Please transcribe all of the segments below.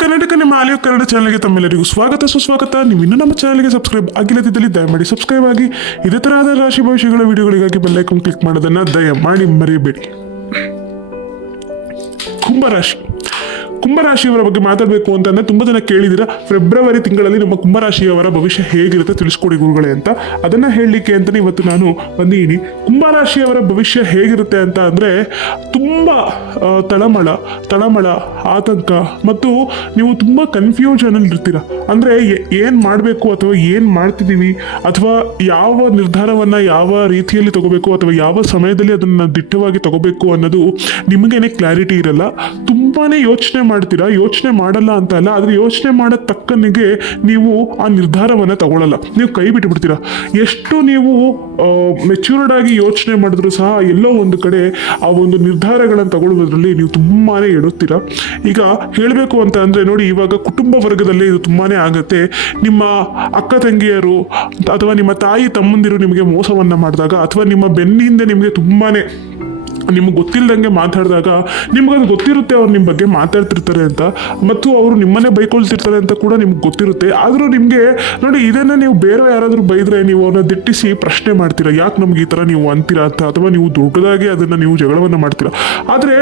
ಕರ್ನಾಟಕ ನಿಮ್ಮ ಆಲಿಯೋ ಕನ್ನಡ ಚಾನಲ್ಗೆ ತಮ್ಮೆಲ್ಲರಿಗೂ ಸ್ವಾಗತ. ಸುಸ್ವಾಗತ. ನೀವು ಇನ್ನೂ ನಮ್ಮ ಚಾನಲ್ಗೆ ಸಬ್ಸ್ಕ್ರೈಬ್ ಆಗಿಲ್ಲದಿದ್ದಲ್ಲಿ ದಯಮಾಡಿ ಸಬ್ಸ್ಕ್ರೈಬ್ ಆಗಿ. ಇದೇ ತರಹದ ರಾಶಿ ಭವಿಷ್ಯಗಳ ವಿಡಿಯೋಗಳಿಗಾಗಿ ಬೆಲ್ಲೈಕನ್ ಕ್ಲಿಕ್ ಮಾಡೋದನ್ನ ದಯಮಾಡಿ ಮರೆಯಬೇಡಿ ಕುಂಭರಾಶಿ ಕುಂಭರಾಶಿಯವರ ಬಗ್ಗೆ ಮಾತಾಡಬೇಕು ಅಂತ ಅಂದ್ರೆ ತುಂಬಾ ಜನ ಕೇಳಿದಿರ. ಫೆಬ್ರವರಿ ತಿಂಗಳಲ್ಲಿ ನಮ್ಮ ಕುಂಭರಾಶಿಯವರ ಭವಿಷ್ಯ ಹೇಗಿರುತ್ತೆ ತಿಳಿಸ್ಕೊಡಿ ಗುರುಗಳೇ ಅಂತ. ಅದನ್ನ ಹೇಳಲಿಕ್ಕೆ ಅಂತಲೇ ಇವತ್ತು ನಾನು ಬಂದಿದ್ದೀನಿ. ಕುಂಭರಾಶಿಯವರ ಭವಿಷ್ಯ ಹೇಗಿರುತ್ತೆ ಅಂತ ಅಂದ್ರೆ ತುಂಬಾ ತಳಮಳ ತಳಮಳ, ಆತಂಕ ಮತ್ತು ನೀವು ತುಂಬಾ ಕನ್ಫ್ಯೂಷನ್ ಅಲ್ಲಿ ಇರ್ತೀರ. ಅಂದ್ರೆ ಏನ್ ಮಾಡಬೇಕು ಅಥವಾ ಏನ್ ಮಾಡ್ತಿದೀವಿ ಅಥವಾ ಯಾವ ನಿರ್ಧಾರವನ್ನ ಯಾವ ರೀತಿಯಲ್ಲಿ ತಗೋಬೇಕು ಅಥವಾ ಯಾವ ಸಮಯದಲ್ಲಿ ಅದನ್ನ ದಿಟ್ಟವಾಗಿ ತಗೋಬೇಕು ಅನ್ನೋದು ನಿಮಗೇನೆ ಕ್ಲಾರಿಟಿ ಇರಲ್ಲ. ತುಂಬಾನೇ ಯೋಚನೆ ಮಾಡ್ತೀರಾ? ಯೋಚನೆ ಮಾಡಲ್ಲ ಅಂತ ಅಲ್ಲ, ಆದ್ರೆ ಯೋಚನೆ ಮಾಡೋ ತಕ್ಕನಿಗೆ ನೀವು ಆ ನಿರ್ಧಾರವನ್ನ ತಗೊಳ್ಳಲ್ಲ ನೀವು ಕೈ ಬಿಟ್ಬಿಡ್ತೀರಾ? ಎಷ್ಟು ನೀವು ಮೆಚ್ಯೂರ್ಡ್ ಆಗಿ ಯೋಚನೆ ಮಾಡಿದ್ರು ಸಹ ಎಲ್ಲೋ ಒಂದು ಕಡೆ ಆ ಒಂದು ನಿರ್ಧಾರಗಳನ್ನು ತಗೊಳ್ಳೋದ್ರಲ್ಲಿ ನೀವು ತುಂಬಾನೇ ಎಡುತ್ತೀರಾ ಈಗ ಹೇಳಬೇಕು ಅಂತ ಅಂದರೆ ನೋಡಿ, ಇವಾಗ ಕುಟುಂಬ ವರ್ಗದಲ್ಲಿ ಇದು ತುಂಬಾನೇ ಆಗತ್ತೆ. ನಿಮ್ಮ ಅಕ್ಕ ತಂಗಿಯರು ಅಥವಾ ನಿಮ್ಮ ತಾಯಿ, ತಮ್ಮಂದಿರು ನಿಮಗೆ ಮೋಸವನ್ನ ಮಾಡಿದಾಗ ಅಥವಾ ನಿಮ್ಮ ಬೆನ್ನಿಂದ ನಿಮಗೆ ತುಂಬಾನೇ ನಿಮ್ಗೆ ಗೊತ್ತಿಲ್ಲದಂಗೆ ಮಾತಾಡಿದಾಗ ನಿಮ್ಗದು ಗೊತ್ತಿರುತ್ತೆ ಅವ್ರು ನಿಮ್ಮ ಬಗ್ಗೆ ಮಾತಾಡ್ತಿರ್ತಾರೆ ಅಂತ, ಮತ್ತು ಅವರು ನಿಮ್ಮನ್ನೇ ಬೈಕೊಳ್ತಿರ್ತಾರೆ ಅಂತ ಕೂಡ ನಿಮ್ಗೆ ಗೊತ್ತಿರುತ್ತೆ. ಆದರೂ ನಿಮಗೆ ನೋಡಿ, ಇದನ್ನು ನೀವು ಬೇರೆ ಯಾರಾದರೂ ಬೈದರೆ ನೀವು ಅವನ್ನ ದಿಟ್ಟಿಸಿ ಪ್ರಶ್ನೆ ಮಾಡ್ತೀರಾ, ಯಾಕೆ ನಮ್ಗೆ ಈ ಥರ ನೀವು ಅಂತೀರಾ ಅಂತ, ಅಥವಾ ನೀವು ದೊಡ್ಡದಾಗಿ ಅದನ್ನು ನೀವು ಜಗಳವನ್ನು ಮಾಡ್ತೀರಾ? ಆದರೆ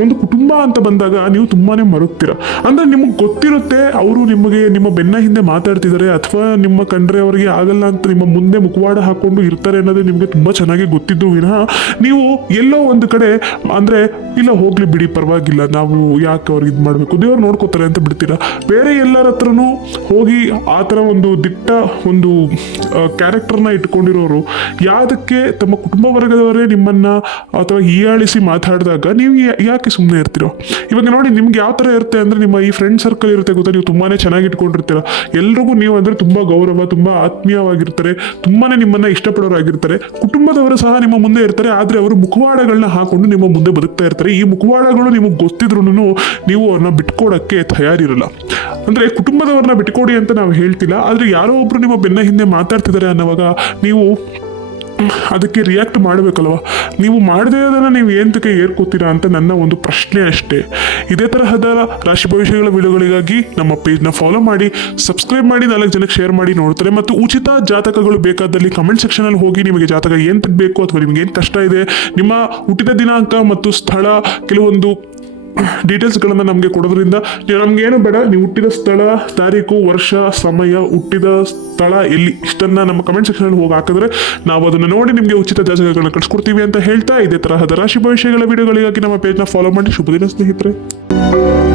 ಒಂದು ಕುಟುಂಬ ಅಂತ ಬಂದಾಗ ನೀವು ತುಂಬಾನೇ ಮರುಗ್ತೀರಾ? ಅಂದ್ರೆ ನಿಮಗೆ ಗೊತ್ತಿರುತ್ತೆ, ಅವರು ನಿಮಗೆ ನಿಮ್ಮ ಬೆನ್ನ ಹಿಂದೆ ಮಾತಾಡ್ತಿದ್ದಾರೆ ಅಥವಾ ನಿಮ್ಮ ಕಂಡ್ರೆ ಅವರಿಗೆ ಆಗಲ್ಲ ಅಂತ ನಿಮ್ಮ ಮುಂದೆ ಮುಖವಾಡ ಹಾಕೊಂಡು ಇರ್ತಾರೆ ಅನ್ನೋದು ನಿಮಗೆ ತುಂಬಾ ಚೆನ್ನಾಗಿ ಗೊತ್ತಿದ್ದು ವಿನಃ ನೀವು ಎಲ್ಲೋ ಒಂದು ಕಡೆ, ಅಂದ್ರೆ ಇಲ್ಲ ಹೋಗ್ಲಿ ಬಿಡಿ, ಪರವಾಗಿಲ್ಲ, ನಾವು ಯಾಕೆ ಅವ್ರಿಗೆ ಇದು ಮಾಡಬೇಕು? ದೇವ್ರು ನೋಡ್ಕೋತಾರೆ ಅಂತ ಬಿಡ್ತೀರಾ? ಬೇರೆ ಎಲ್ಲರ ಹತ್ರನೂ ಹೋಗಿ ಆ ಥರ ಒಂದು ದಿಟ್ಟ ಒಂದು ಕ್ಯಾರೆಕ್ಟರ್ನ ಇಟ್ಕೊಂಡಿರೋರು ಯಾವ್ದಕ್ಕೆ ತಮ್ಮ ಕುಟುಂಬ ವರ್ಗದವರೇ ನಿಮ್ಮನ್ನ ಅಥವಾ ಹೀಯಾಳಿಸಿ ಮಾತಾಡಿದಾಗ ನೀವು ಯಾ- ಯಾಕೆ ಸುಮ್ಮನೆ ಇರ್ತೀರೋ? ಇವಾಗ ನೋಡಿ ನಿಮ್ಗೆ ಯಾವ ಥರ ಇರುತ್ತೆ ಅಂದ್ರೆ ನಿಮ್ಮ ಈ ಫ್ರೆಂಡ್ ಸರ್ಕಲ್ ಇರುತ್ತೆ ಗೊತ್ತಾ? ನೀವು ತುಂಬಾನೇ ಚೆನ್ನಾಗಿ ಇಟ್ಕೊಂಡಿರ್ತೀರ. ಎಲ್ರಿಗೂ ನೀವು ಅಂದ್ರೆ ತುಂಬಾ ಗೌರವ, ತುಂಬಾ ಆತ್ಮೀಯವಾಗಿರ್ತಾರೆ. ತುಂಬಾನೇ ನಿಮ್ಮನ್ನ ಇಷ್ಟಪಡೋರಾಗಿರ್ತಾರೆ ಕುಟುಂಬದವರು ಸಹ ನಿಮ್ಮ ಮುಂದೆ ಇರ್ತಾರೆ. ಆದ್ರೆ ಅವರು ಮುಖವಾಡಗಳನ್ನ ಹಾಕೊಂಡು ನಿಮ್ಮ ಮುಂದೆ ಬದುಕ್ತಾ ಇರ್ತಾರೆ. ಈ ಮುಖವಾಡಗಳು ನಿಮಗೆ ಗೊತ್ತಿದ್ರು ನೀವು ಅವ್ರನ್ನ ಬಿಟ್ಕೊಡಕ್ಕೆ ತಯಾರಿರಲ್ಲ. ಅಂದ್ರೆ ಕುಟುಂಬದವ್ರನ್ನ ಬಿಟ್ಕೊಡಿ ಅಂತ ನಾವು ಹೇಳ್ತಿಲ್ಲ. ಆದ್ರೆ ಯಾರೋ ಒಬ್ರು ನಿಮ್ಮ ಬೆನ್ನ ಹಿಂದೆ ಮಾತಾಡ್ತಿದ್ದಾರೆ ಅನ್ನೋವಾಗ ನೀವು ಅದಕ್ಕೆ ರಿಯಾಕ್ಟ್ ಮಾಡಬೇಕಲ್ವ? ನೀವು ಮಾಡದೇ ಅದನ್ನು ನೀವು ಏಂತಕ್ಕೆ ಏರ್ಕೋತೀರಾ ಅಂತ ನನ್ನ ಒಂದು ಪ್ರಶ್ನೆ ಅಷ್ಟೇ. ಇದೇ ತರಹದ ರಾಶಿ ಭವಿಷ್ಯಗಳ ವಿಡಿಯೋಗಳಿಗಾಗಿ ನಮ್ಮ ಪೇಜ್ನ ಫಾಲೋ ಮಾಡಿ ಸಬ್ಸ್ಕ್ರೈಬ್ ಮಾಡಿ, ನಾಲ್ಕು ಜನಕ್ಕೆ ಶೇರ್ ಮಾಡಿ ನೋಡ್ತಾರೆ ಮತ್ತು ಉಚಿತ ಜಾತಕಗಳು ಬೇಕಾದಲ್ಲಿ ಕಮೆಂಟ್ ಸೆಕ್ಷನಲ್ಲಿ ಹೋಗಿ ನಿಮಗೆ ಜಾತಕ ಏನು ಬೇಕು ಅಥವಾ ನಿಮಗೆ ಏನು ಕಷ್ಟ ಇದೆ, ನಿಮ್ಮ ಹುಟ್ಟಿದ ದಿನಾಂಕ ಮತ್ತು ಸ್ಥಳ, ಕೆಲವೊಂದು ಡೀಟೇಲ್ಸ್ಗಳನ್ನು ನಮಗೆ ಕೊಡೋದ್ರಿಂದ ನಮಗೇನು ಬೇಡ, ನೀವು ಹುಟ್ಟಿದ ಸ್ಥಳ, ತಾರೀಕು, ವರ್ಷ, ಸಮಯ, ಹುಟ್ಟಿದ ಸ್ಥಳ, ಎಲ್ಲಿ ಇಷ್ಟನ್ನ ನಮ್ಮ ಕಮೆಂಟ್ ಸೆಕ್ಷನಲ್ಲಿ ಹೋಗಿ ಹಾಕಿದ್ರೆ ನಾವು ಅದನ್ನು ನೋಡಿ ನಿಮಗೆ ಉಚಿತ ಜಾತಕಗಳನ್ನ ಕಳಿಸ್ಕೊಡ್ತೀವಿ ಅಂತ ಹೇಳ್ತಾ ಇದೇ ತರಹದ ರಾಶಿ ಭವಿಷ್ಯಗಳ ವಿಡಿಯೋಗಳಿಗಾಗಿ ನಮ್ಮ ಪೇಜ್ನ ಫಾಲೋ ಮಾಡಿ. ಶುಭ ದಿನ ಸ್ನೇಹಿತರೆ.